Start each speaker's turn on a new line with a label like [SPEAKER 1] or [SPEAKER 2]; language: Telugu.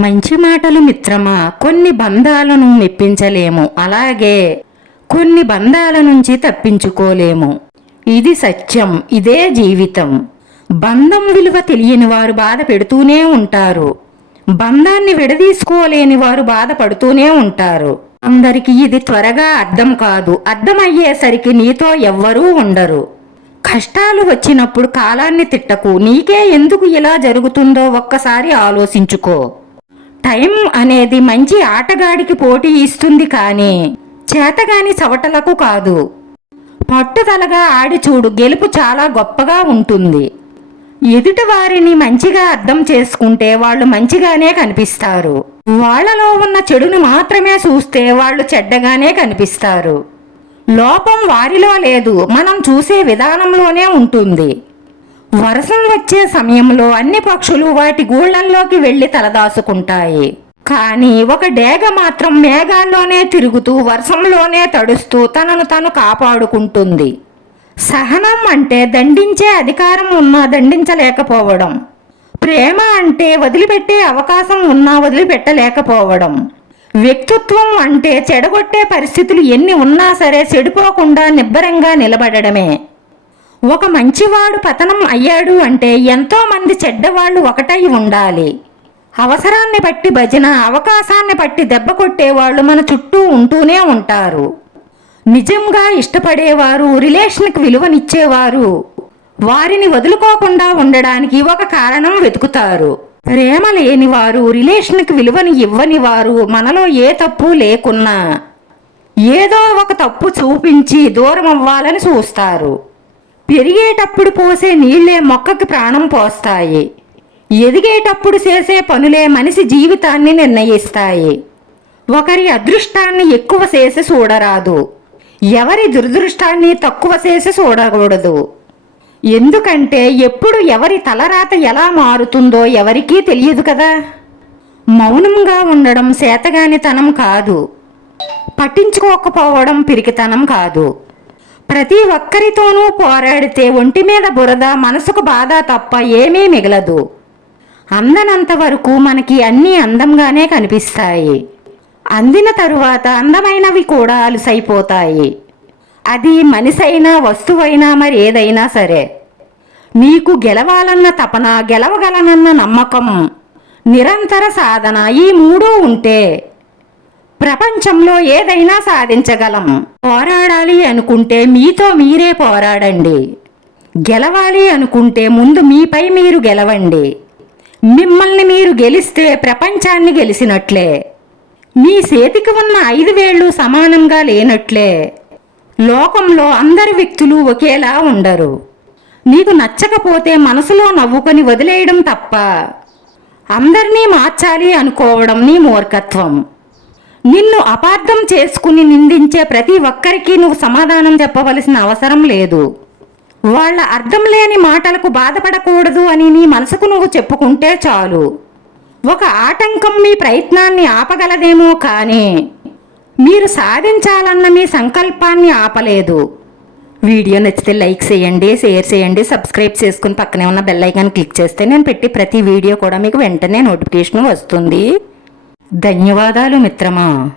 [SPEAKER 1] మంచి మాటలు మిత్రమా? కొన్ని బంధాలను మెప్పించలేము. అలాగే కొన్ని బంధాల నుంచి తప్పించుకోలేము. ఇది సత్యం. ఇదే జీవితం. బంధం విలువ తెలియని వారు బాధ పెడుతూనే ఉంటారు. బంధాన్ని విడదీసుకోలేని వారు బాధపడుతూనే ఉంటారు. అందరికీ ఇది త్వరగా అర్థం కాదు. అర్థమయ్యేసరికి నీతో ఎవ్వరూ ఉండరు. కష్టాలు వచ్చినప్పుడు కాలాన్ని తిట్టకు. నీకే ఎందుకు ఇలా జరుగుతుందో ఒక్కసారి ఆలోచించుకో. టైం అనేది మంచి ఆటగాడికి పోటీ ఇస్తుంది కానీ చేతగాని చవటలకు కాదు. పట్టుదలగా ఆడి చూడు గెలుపు చాలా గొప్పగా ఉంటుంది. ఎదుటి వారిని మంచిగా అర్థం చేసుకుంటే వాళ్ళు మంచిగానే కనిపిస్తారు. వాళ్ళలో ఉన్న చెడుని మాత్రమే చూస్తే వాళ్ళు చెడ్డగానే కనిపిస్తారు. లోపం వారిలో లేదు మనం చూసే విధానంలోనే ఉంటుంది. వర్షం వచ్చే సమయంలో అన్ని పక్షులు వాటి గూళ్ళల్లోకి వెళ్ళి తలదాసుకుంటాయి. కానీ ఒక డేగ మాత్రం మేఘాల్లోనే తిరుగుతూ వర్షంలోనే తడుస్తూ తనను తను కాపాడుకుంటుంది. సహనం అంటే దండించే అధికారం ఉన్నా దండించలేకపోవడం. ప్రేమ అంటే వదిలిపెట్టే అవకాశం ఉన్నా వదిలిపెట్టలేకపోవడం. వ్యక్తిత్వం అంటే చెడగొట్టే పరిస్థితులు ఎన్ని ఉన్నా సరే చెడిపోకుండా నిబ్బరంగా నిలబడడమే. ఒక మంచివాడు పతనం అయ్యాడు అంటే ఎంతోమంది చెడ్డవాళ్ళు ఒకటై ఉండాలి. అవసరాన్ని బట్టి భజన అవకాశాన్ని బట్టి దెబ్బ కొట్టేవాళ్ళు మన చుట్టూ ఉంటూనే ఉంటారు. నిజంగా ఇష్టపడేవారు రిలేషన్కి విలువనిచ్చేవారు. వారిని వదులుకోకుండా ఉండడానికి ఒక కారణం వెతుకుతారు. ప్రేమ లేని వారు రిలేషన్కి విలువని ఇవ్వని వారు మనలో ఏ తప్పు లేకున్నా ఏదో ఒక తప్పు చూపించి దూరం అవ్వాలని చూస్తారు. పెరిగేటప్పుడు పోసే నీళ్ళే మొక్కకి ప్రాణం పోస్తాయి. ఎదిగేటప్పుడు చేసే పనులే మనిషి జీవితాన్ని నిర్ణయిస్తాయి. ఒకరి అదృష్టాన్ని ఎక్కువ చేసి చూడరాదు. ఎవరి దురదృష్టాన్ని తక్కువ చేసి చూడకూడదు. ఎందుకంటే ఎప్పుడు ఎవరి తలరాత ఎలా మారుతుందో ఎవరికీ తెలియదు కదా. మౌనంగా ఉండడం శాతగానితనం కాదు. పట్టించుకోకపోవడం పిరికితనం కాదు. ప్రతి ఒక్కరితోనూ పోరాడితే ఒంటి మీద బురద మనసుకు బాధ తప్ప ఏమీ మిగలదు. అందనంత వరకు మనకి అన్నీ అందంగానే కనిపిస్తాయి. అందిన తరువాత అందమైనవి కూడా అలుసైపోతాయి. అది మనిషైనా వస్తువైనా మరి ఏదైనా సరే. నీకు గెలవాలన్న తపన గెలవగలనన్న నమ్మకం నిరంతర సాధన ఈ మూడూ ఉంటే ప్రపంచంలో ఏదైనా సాధించగలం. పోరాడాలి అనుకుంటే మీతో మీరే పోరాడండి. గెలవాలి అనుకుంటే ముందు మీపై మీరు గెలవండి. మిమ్మల్ని మీరు గెలిస్తే ప్రపంచాన్ని గెలిచినట్లే. మీ చేతికి ఉన్న ఐదు వేళ్ళు సమానంగా లేనట్లే. లోకంలో అందరి వ్యక్తులు ఒకేలా ఉండరు. నీకు నచ్చకపోతే మనసులో నవ్వుకొని వదిలేయడం తప్ప. అందరినీ మార్చాలి అనుకోవడం నీ మూర్ఖత్వం. నిన్ను అపార్థం చేసుకుని నిందించే ప్రతి ఒక్కరికి నువ్వు సమాధానం చెప్పవలసిన అవసరం లేదు. వాళ్ళ అర్థం లేని మాటలకు బాధపడకూడదు అని నీ మనసుకు నువ్వు చెప్పుకుంటే చాలు. ఒక ఆటంకం మీ ప్రయత్నాన్ని ఆపగలదేమో కానీ మీరు సాధించాలన్న మీ సంకల్పాన్ని ఆపలేదు. వీడియో నచ్చితే లైక్ చేయండి షేర్ చేయండి సబ్స్క్రైబ్ చేసుకుని పక్కనే ఉన్న బెల్ ఐకాన్ క్లిక్ చేస్తే నేను పెట్టి ప్రతి వీడియో కూడా మీకు వెంటనే నోటిఫికేషన్ వస్తుంది. ధన్యవాదాలు మిత్రమా?